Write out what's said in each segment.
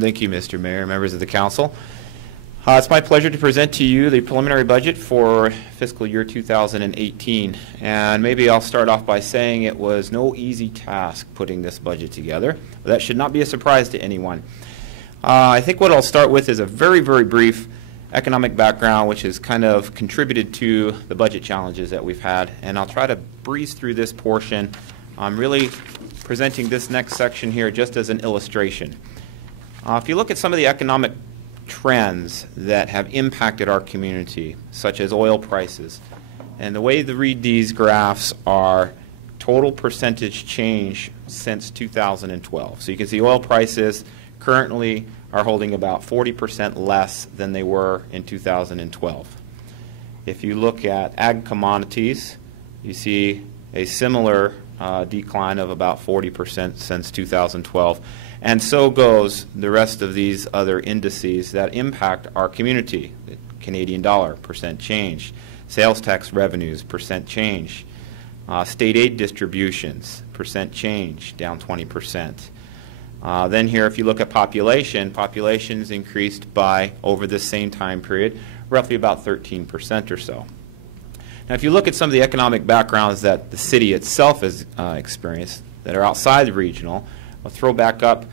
Thank you, Mr. Mayor, members of the council. It's my pleasure to present to you the preliminary budget for fiscal year 2018. And maybe I'll start off by saying it was no easy task putting this budget together. But that should not be a surprise to anyone. I think what I'll start with is a very, very brief economic background, which has kind of contributed to the budget challenges that we've had. And I'll try to breeze through this portion. I'm really presenting this next section here just as an illustration. If you look at some of the economic trends that have impacted our community, such as oil prices, and the way to read these graphs are total percentage change since 2012. So you can see oil prices currently are holding about 40% less than they were in 2012. If you look at ag commodities, you see a similar decline of about 40% since 2012. And so goes the rest of these other indices that impact our community. The Canadian dollar, percent change. Sales tax revenues, percent change. State aid distributions, percent change, down 20%. Then here, if you look at population, population's increased by, over this same time period, roughly about 13% or so. Now, if you look at some of the economic backgrounds that the city itself has experienced that are outside the regional, I'll throw back up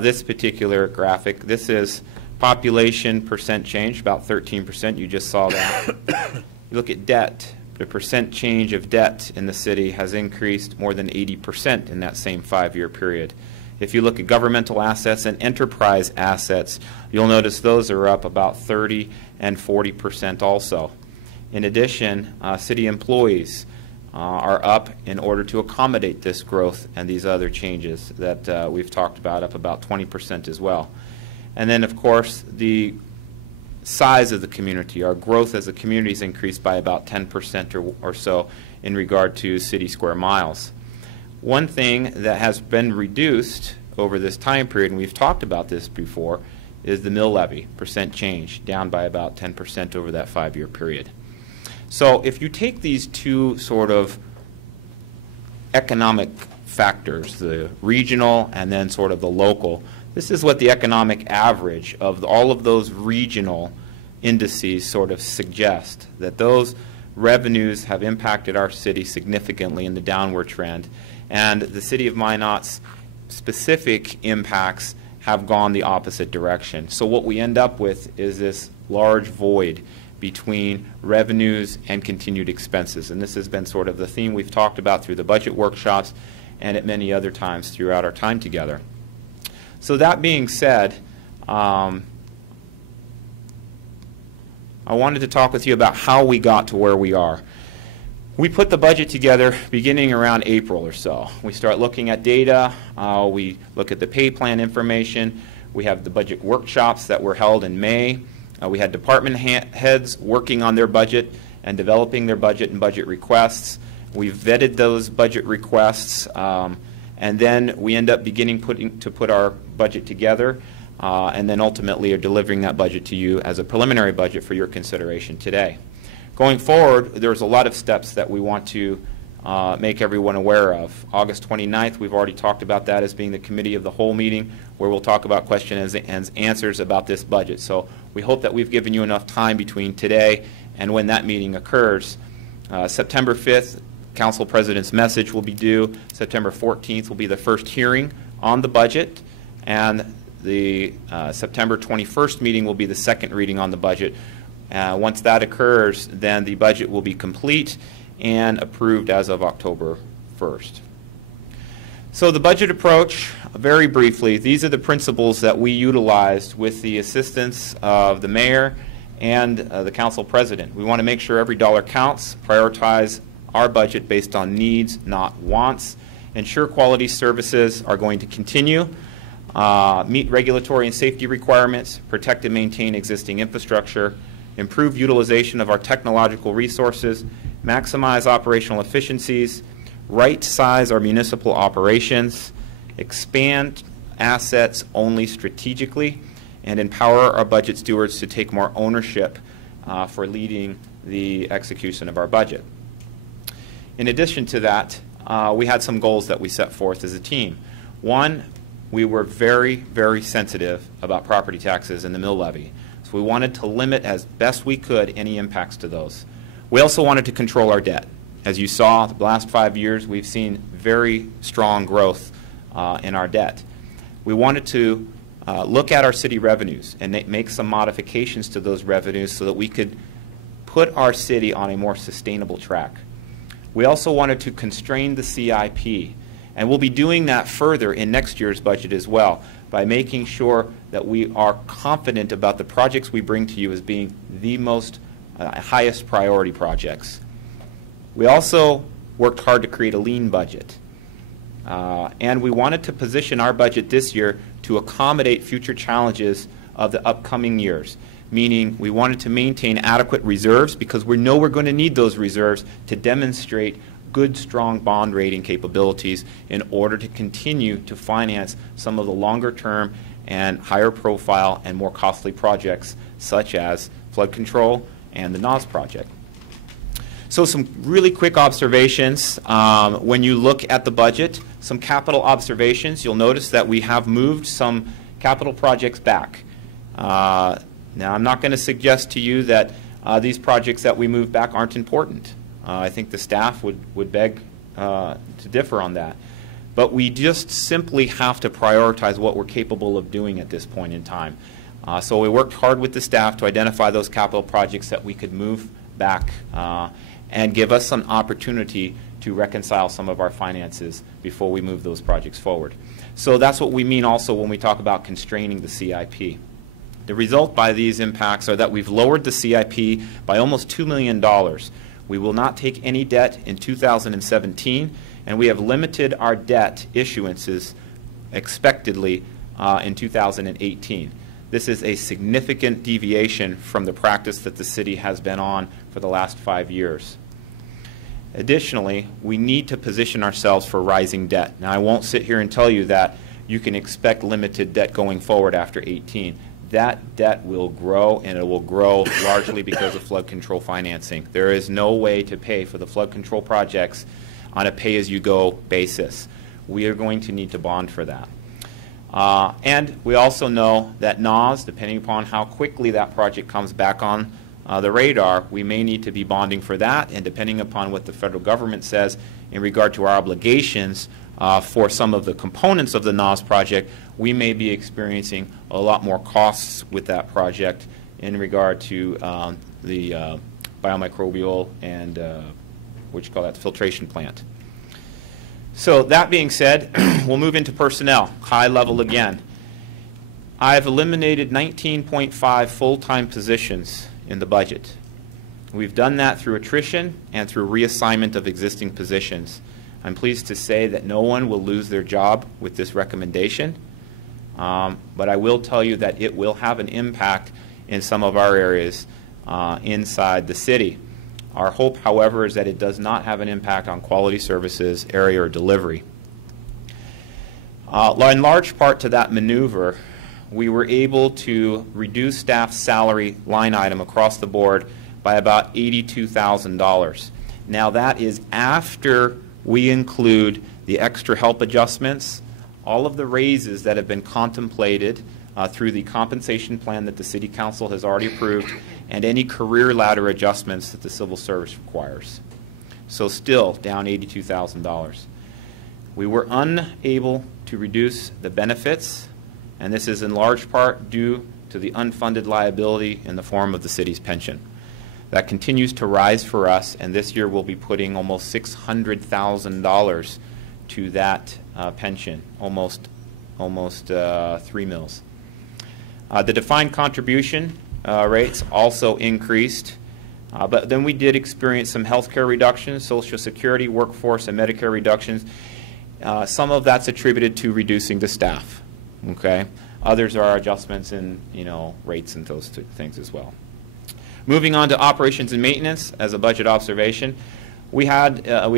this particular graphic. This is population percent change, about 13%. You just saw that. You look at debt. The percent change of debt in the city has increased more than 80% in that same 5-year period. If you look at governmental assets and enterprise assets, you'll notice those are up about 30 and 40% also. In addition, city employees are up in order to accommodate this growth and these other changes that we've talked about, up about 20% as well. And then, of course, the size of the community, our growth as a community has increased by about 10% or so in regard to city square miles. One thing that has been reduced over this time period, and we've talked about this before, is the mill levy, percent change, down by about 10% over that 5-year period. So if you take these two sort of economic factors, the regional and then sort of the local, this is what the economic average of all of those regional indices sort of suggest, that those revenues have impacted our city significantly in the downward trend, and the city of Minot's specific impacts have gone the opposite direction. So what we end up with is this large void between revenues and continued expenses. And this has been sort of the theme we've talked about through the budget workshops and at many other times throughout our time together. So that being said, I wanted to talk with you about how we got to where we are. We put the budget together beginning around April or so. We start looking at data, we look at the pay plan information, we have the budget workshops that were held in May. We had department heads working on their budget and developing their budget and budget requests. We vetted those budget requests, and then we end up beginning to put our budget together, and then ultimately are delivering that budget to you as a preliminary budget for your consideration today. Going forward, there's a lot of steps that we want to make everyone aware of. August 29th, we've already talked about that as being the committee of the whole meeting, where we'll talk about questions and answers about this budget. So we hope that we've given you enough time between today and when that meeting occurs. September 5th, Council President's message will be due. September 14th will be the first hearing on the budget, and the September 21st meeting will be the second reading on the budget. Once that occurs, then the budget will be complete and approved as of October 1st. So the budget approach, very briefly, these are the principles that we utilized with the assistance of the mayor and the council president. We want to make sure every dollar counts, prioritize our budget based on needs, not wants, ensure quality services are going to continue, meet regulatory and safety requirements, protect and maintain existing infrastructure, improve utilization of our technological resources, maximize operational efficiencies, right-size our municipal operations, expand assets only strategically, and empower our budget stewards to take more ownership for leading the execution of our budget. In addition to that, we had some goals that we set forth as a team. One, we were very, very sensitive about property taxes and the mill levy. So we wanted to limit as best we could any impacts to those. We also wanted to control our debt. As you saw, the last 5 years, we've seen very strong growth in our debt. We wanted to look at our city revenues and make some modifications to those revenues so that we could put our city on a more sustainable track. We also wanted to constrain the CIP, and we'll be doing that further in next year's budget as well by making sure that we are confident about the projects we bring to you as being the most highest priority projects. We also worked hard to create a lean budget. And we wanted to position our budget this year to accommodate future challenges of the upcoming years, meaning we wanted to maintain adequate reserves because we know we're going to need those reserves to demonstrate good, strong bond rating capabilities in order to continue to finance some of the longer-term and higher profile and more costly projects such as flood control and the NOS project. So some really quick observations. When you look at the budget, some capital observations, you'll notice that we have moved some capital projects back. Now, I'm not going to suggest to you that these projects that we move back aren't important. I think the staff would beg to differ on that. But we just simply have to prioritize what we're capable of doing at this point in time. So we worked hard with the staff to identify those capital projects that we could move back and give us some opportunity to reconcile some of our finances before we move those projects forward. So that's what we mean also when we talk about constraining the CIP. The result by these impacts are that we've lowered the CIP by almost $2 million. We will not take any debt in 2017, and we have limited our debt issuances expectedly in 2018. This is a significant deviation from the practice that the city has been on for the last 5 years. Additionally, we need to position ourselves for rising debt. Now, I won't sit here and tell you that you can expect limited debt going forward after 18. That debt will grow, and it will grow largely because of flood control financing. There is no way to pay for the flood control projects on a pay-as-you-go basis. We are going to need to bond for that. And we also know that NOS, depending upon how quickly that project comes back on the radar, we may need to be bonding for that, and depending upon what the federal government says in regard to our obligations for some of the components of the NOS project, we may be experiencing a lot more costs with that project in regard to the biomicrobial and what you call that, the filtration plant. So that being said, we'll move into personnel, high level again. I've eliminated 19.5 full-time positions in the budget. We've done that through attrition and through reassignment of existing positions. I'm pleased to say that no one will lose their job with this recommendation, but I will tell you that it will have an impact in some of our areas inside the city. Our hope, however, is that it does not have an impact on quality services, area, or delivery. In large part to that maneuver, we were able to reduce staff salary line item across the board by about $82,000. Now that is after we include the extra help adjustments, all of the raises that have been contemplated through the compensation plan that the City Council has already approved, and any career ladder adjustments that the civil service requires. So still down $82,000. We were unable to reduce the benefits, and this is in large part due to the unfunded liability in the form of the city's pension. That continues to rise for us, and this year we'll be putting almost $600,000 to that pension, almost 3 mils. The defined contribution rates also increased, but then we did experience some health care reductions, Social Security, workforce, and Medicare reductions. Some of that's attributed to reducing the staff. Okay, others are adjustments in rates and those two things as well. Moving on to operations and maintenance as a budget observation, we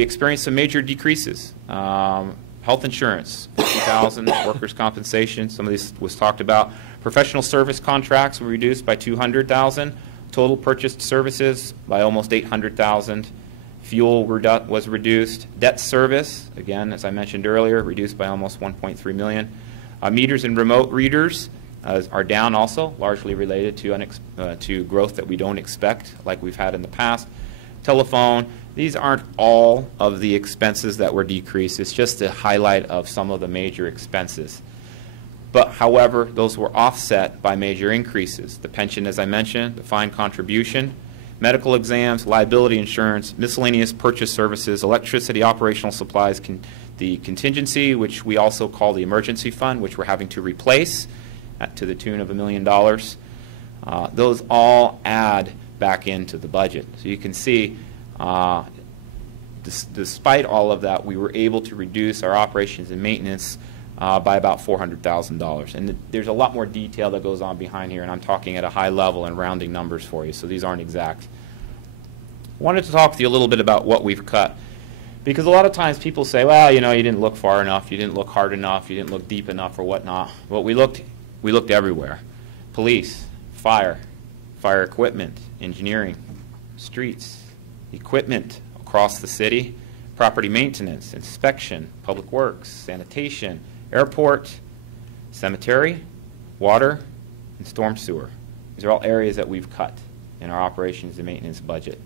experienced some major decreases. Health insurance, $50,000, workers' compensation, some of this was talked about. Professional service contracts were reduced by $200,000. Total purchased services by almost $800,000. Fuel was reduced. Debt service, again, as I mentioned earlier, reduced by almost $1.3 million. Meters and remote readers are down also, largely related to growth that we don't expect like we've had in the past. Telephone, these aren't all of the expenses that were decreased. It's just a highlight of some of the major expenses. But however, those were offset by major increases. The pension, as I mentioned, the defined contribution, medical exams, liability insurance, miscellaneous purchase services, electricity, operational supplies, the contingency, which we also call the emergency fund, which we're having to replace to the tune of $1 million. Those all add back into the budget. So you can see, despite all of that, we were able to reduce our operations and maintenance by about $400,000. And there's a lot more detail that goes on behind here, and I'm talking at a high level and rounding numbers for you, so these aren't exact. I wanted to talk with you a little bit about what we've cut, because a lot of times people say, well, you know, you didn't look far enough, you didn't look hard enough, you didn't look deep enough, or whatnot. But we looked everywhere. Police, fire equipment, engineering, streets, equipment across the city, property maintenance, inspection, public works, sanitation, airport, cemetery, water, and storm sewer. These are all areas that we've cut in our operations and maintenance budget.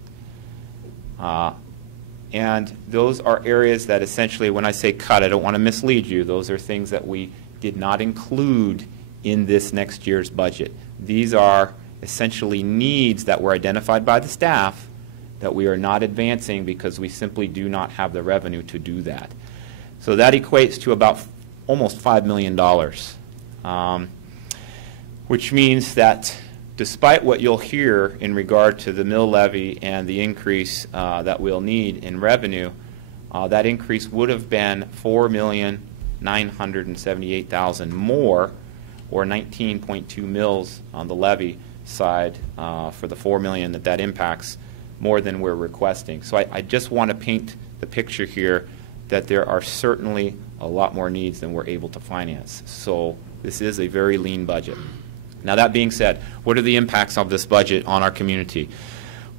And those are areas that essentially, when I say cut, I don't want to mislead you. Those are things that we did not include in this next year's budget. These are essentially needs that were identified by the staff that we are not advancing because we simply do not have the revenue to do that. So that equates to about almost $5 million, which means that despite what you'll hear in regard to the mill levy and the increase that we'll need in revenue, that increase would have been $4,978,000 more, or 19.2 mills on the levy side for the $4 million that impacts, more than we're requesting. So I just want to paint the picture here that there are certainly a lot more needs than we're able to finance. So this is a very lean budget. Now, that being said, what are the impacts of this budget on our community?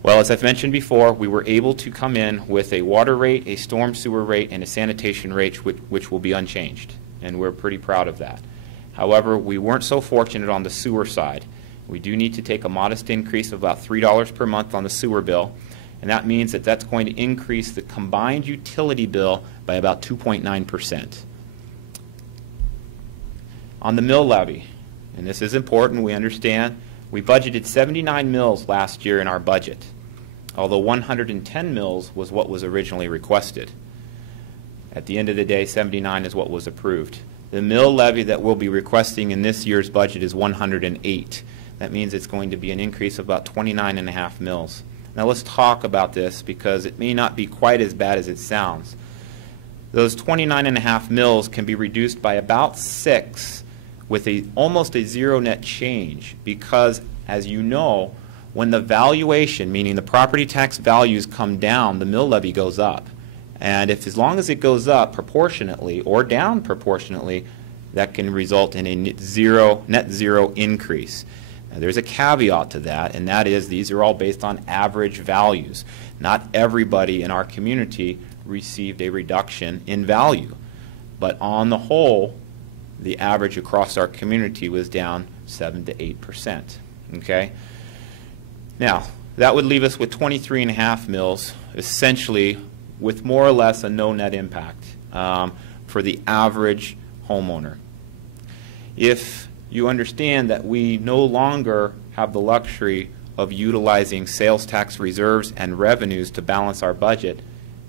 Well, as I've mentioned before, we were able to come in with a water rate, a storm sewer rate, and a sanitation rate which will be unchanged, and we're pretty proud of that. However, we weren't so fortunate on the sewer side. We do need to take a modest increase of about $3 per month on the sewer bill, and that means that that's going to increase the combined utility bill by about 2.9%. On the mill levy, and this is important, we understand, we budgeted 79 mills last year in our budget, although 110 mills was what was originally requested. At the end of the day, 79 is what was approved. The mill levy that we'll be requesting in this year's budget is 108. That means it's going to be an increase of about 29.5 mills. Now let's talk about this because it may not be quite as bad as it sounds. Those 29.5 mills can be reduced by about 6 with almost a zero net change because, as you know, when the valuation, meaning the property tax values, come down, the mill levy goes up. And as long as it goes up proportionately or down proportionately, that can result in a net zero increase. Now, there's a caveat to that, and that is these are all based on average values. Not everybody in our community received a reduction in value, but on the whole, the average across our community was down 7 to 8%. Okay? Now, that would leave us with 23.5 mills, essentially with more or less a no net impact for the average homeowner. If you understand that we no longer have the luxury of utilizing sales tax reserves and revenues to balance our budget,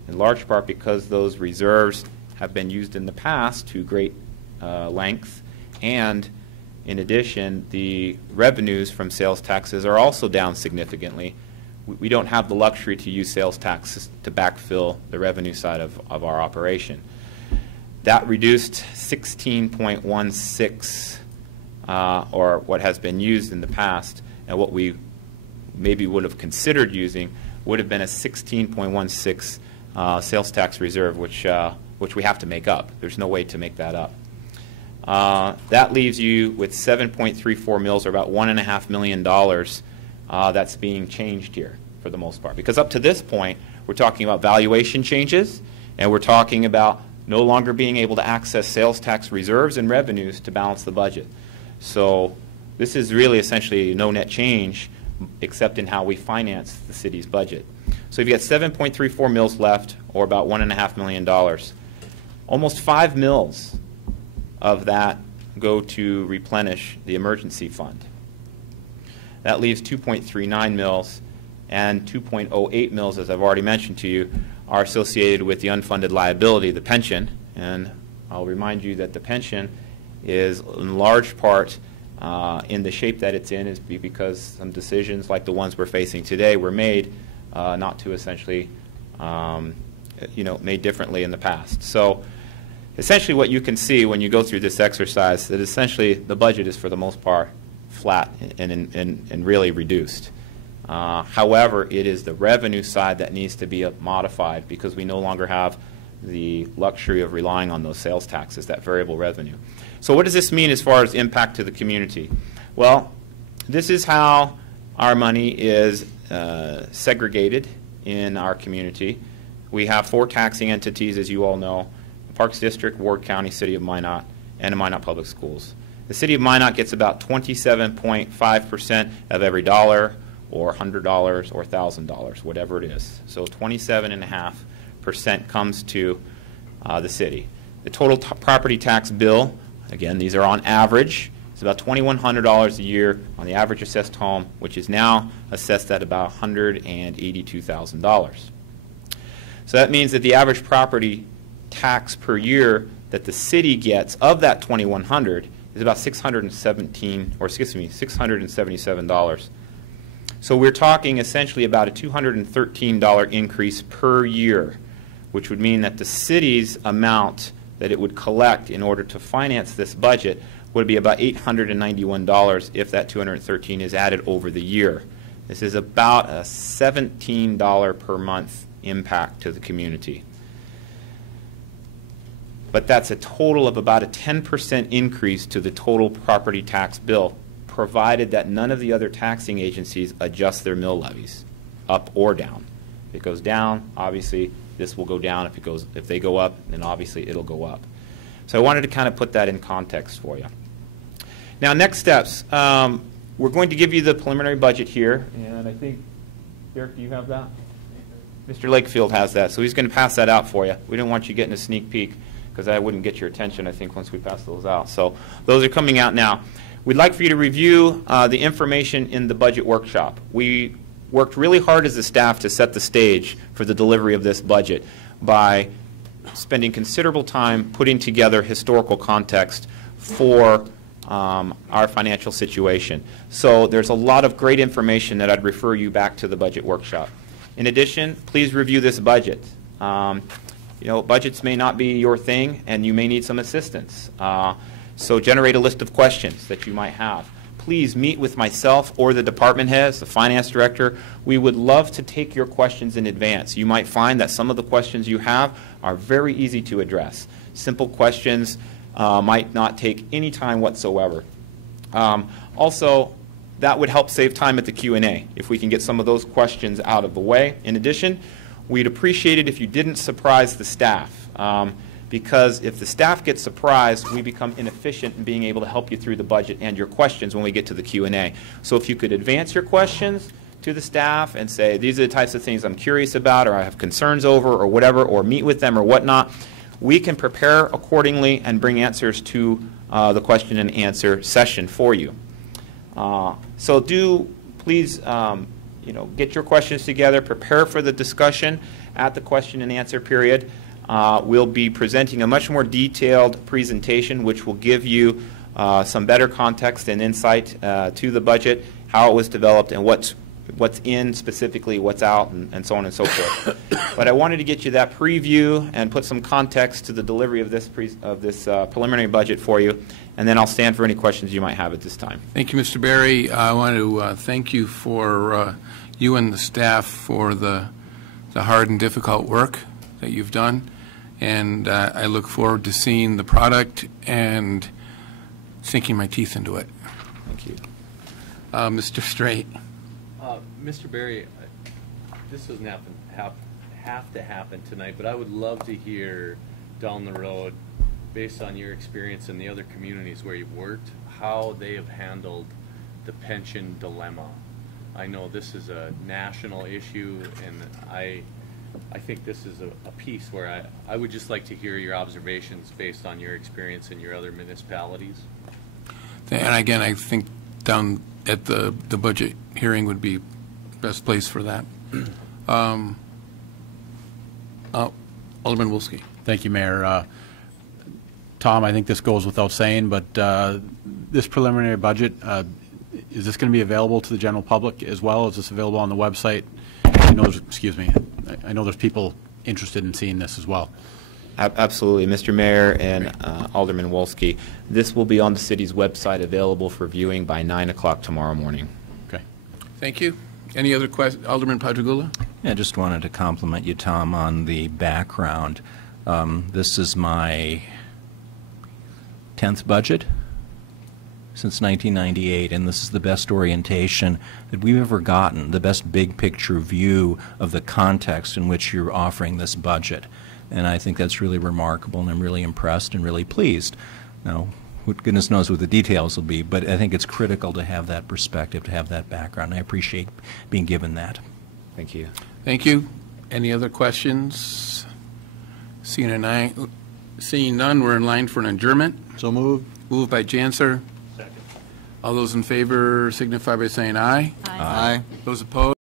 in large part because those reserves have been used in the past to great length, and in addition, the revenues from sales taxes are also down significantly. We don't have the luxury to use sales taxes to backfill the revenue side of our operation. That reduced 16.16, or what has been used in the past, and what we maybe would have considered using would have been a 16.16 sales tax reserve, which we have to make up. There's no way to make that up. That leaves you with 7.34 mills, or about $1.5 million that's being changed here for the most part. Because up to this point, we're talking about valuation changes, and we're talking about no longer being able to access sales tax reserves and revenues to balance the budget. So this is really essentially no net change except in how we finance the city's budget. So you've got 7.34 mils left, or about $1.5 million. Almost 5 mils of that go to replenish the emergency fund. That leaves 2.39 mils, and 2.08 mils, as I've already mentioned to you, are associated with the unfunded liability, the pension. And I'll remind you that the pension is in large part in the shape that it's in is because some decisions like the ones we're facing today were made not to essentially, made differently in the past. So essentially what you can see when you go through this exercise, that essentially the budget is for the most part flat and really reduced. However, it is the revenue side that needs to be modified because we no longer have the luxury of relying on those sales taxes, that variable revenue. So what does this mean as far as impact to the community? Well, this is how our money is segregated in our community. We have 4 taxing entities, as you all know: Parks District, Ward County, City of Minot, and the Minot Public Schools. The City of Minot gets about 27.5% of every dollar, or $100 or $1,000, whatever it is. So 27.5% comes to the city. The total property tax bill, again, these are on average, is about $2,100 a year on the average assessed home, which is now assessed at about $182,000. So that means that the average property tax per year that the city gets of that $2,100 is about $677. So we're talking essentially about a $213 increase per year, which would mean that the city's amount that it would collect in order to finance this budget would be about $891 if that $213 is added over the year. This is about a $17 per month impact to the community. But that's a total of about a 10% increase to the total property tax bill, provided that none of the other taxing agencies adjust their mill levies, up or down. If it goes down, obviously this will go down. If they go up, then obviously it'll go up. So I wanted to kind of put that in context for you. Now, next steps. We're going to give you the preliminary budget here, and I think, Derek, do you have that? Mr. Lakefield has that, so he's going to pass that out for you. We didn't want you getting a sneak peek because that wouldn't get your attention, I think, once we pass those out. So those are coming out now. We'd like for you to review the information in the budget workshop. We worked really hard as a staff to set the stage for the delivery of this budget by spending considerable time putting together historical context for our financial situation. So there's a lot of great information that I'd refer you back to the budget workshop. In addition, please review this budget. Budgets may not be your thing, and you may need some assistance. So generate a list of questions that you might have. Please meet with myself or the department heads, the finance director. We would love to take your questions in advance. You might find that some of the questions you have are very easy to address. Simple questions might not take any time whatsoever. Also, that would help save time at the Q&A if we can get some of those questions out of the way. In addition, we'd appreciate it if you didn't surprise the staff. Because if the staff gets surprised, we become inefficient in being able to help you through the budget and your questions when we get to the Q&A. So if you could advance your questions to the staff and say, these are the types of things I'm curious about or I have concerns over or whatever, or meet with them or whatnot, we can prepare accordingly and bring answers to the question and answer session for you. So do please get your questions together, prepare for the discussion at the question and answer period. We'll be presenting a much more detailed presentation which will give you some better context and insight to the budget, how it was developed, and what's in specifically, what's out, and so on and so forth. But I wanted to get you that preview and put some context to the delivery of this preliminary budget for you, and then I'll stand for any questions you might have at this time. Thank you, Mr. Berry. I want to thank you for you and the staff for the hard and difficult work that you've done. And I look forward to seeing the product and sinking my teeth into it. Thank you. Mr. Straight. Mr. Berry, this doesn't have to happen tonight, but I would love to hear down the road, based on your experience in the other communities where you've worked, how they have handled the pension dilemma. I know this is a national issue, and I think this is a piece where I would just like to hear your observations based on your experience in your other municipalities. And again, I think down at the budget hearing would be best place for that. Alderman Wolski. Thank you, Mayor. Tom, I think this goes without saying, but this preliminary budget, is this going to be available to the general public as well? Is this available on the website? I know there's people interested in seeing this as well. Absolutely, Mr. Mayor and Alderman Wolski. This will be on the city's website, available for viewing by 9 o'clock tomorrow morning. Okay. Thank you. Any other questions? Alderman Patriggula? I just wanted to compliment you, Tom, on the background. This is my 10th budget since 1998, and this is the best orientation that we've ever gotten, the best big picture view of the context in which you're offering this budget. And I think that's really remarkable, and I'm really impressed and really pleased. Now, goodness knows what the details will be, but I think it's critical to have that perspective, to have that background. I appreciate being given that. Thank you. Thank you. Any other questions? Seeing none, we're in line for an adjournment. So moved. Moved by Janser. Second. All those in favor signify by saying aye. Aye. Those opposed?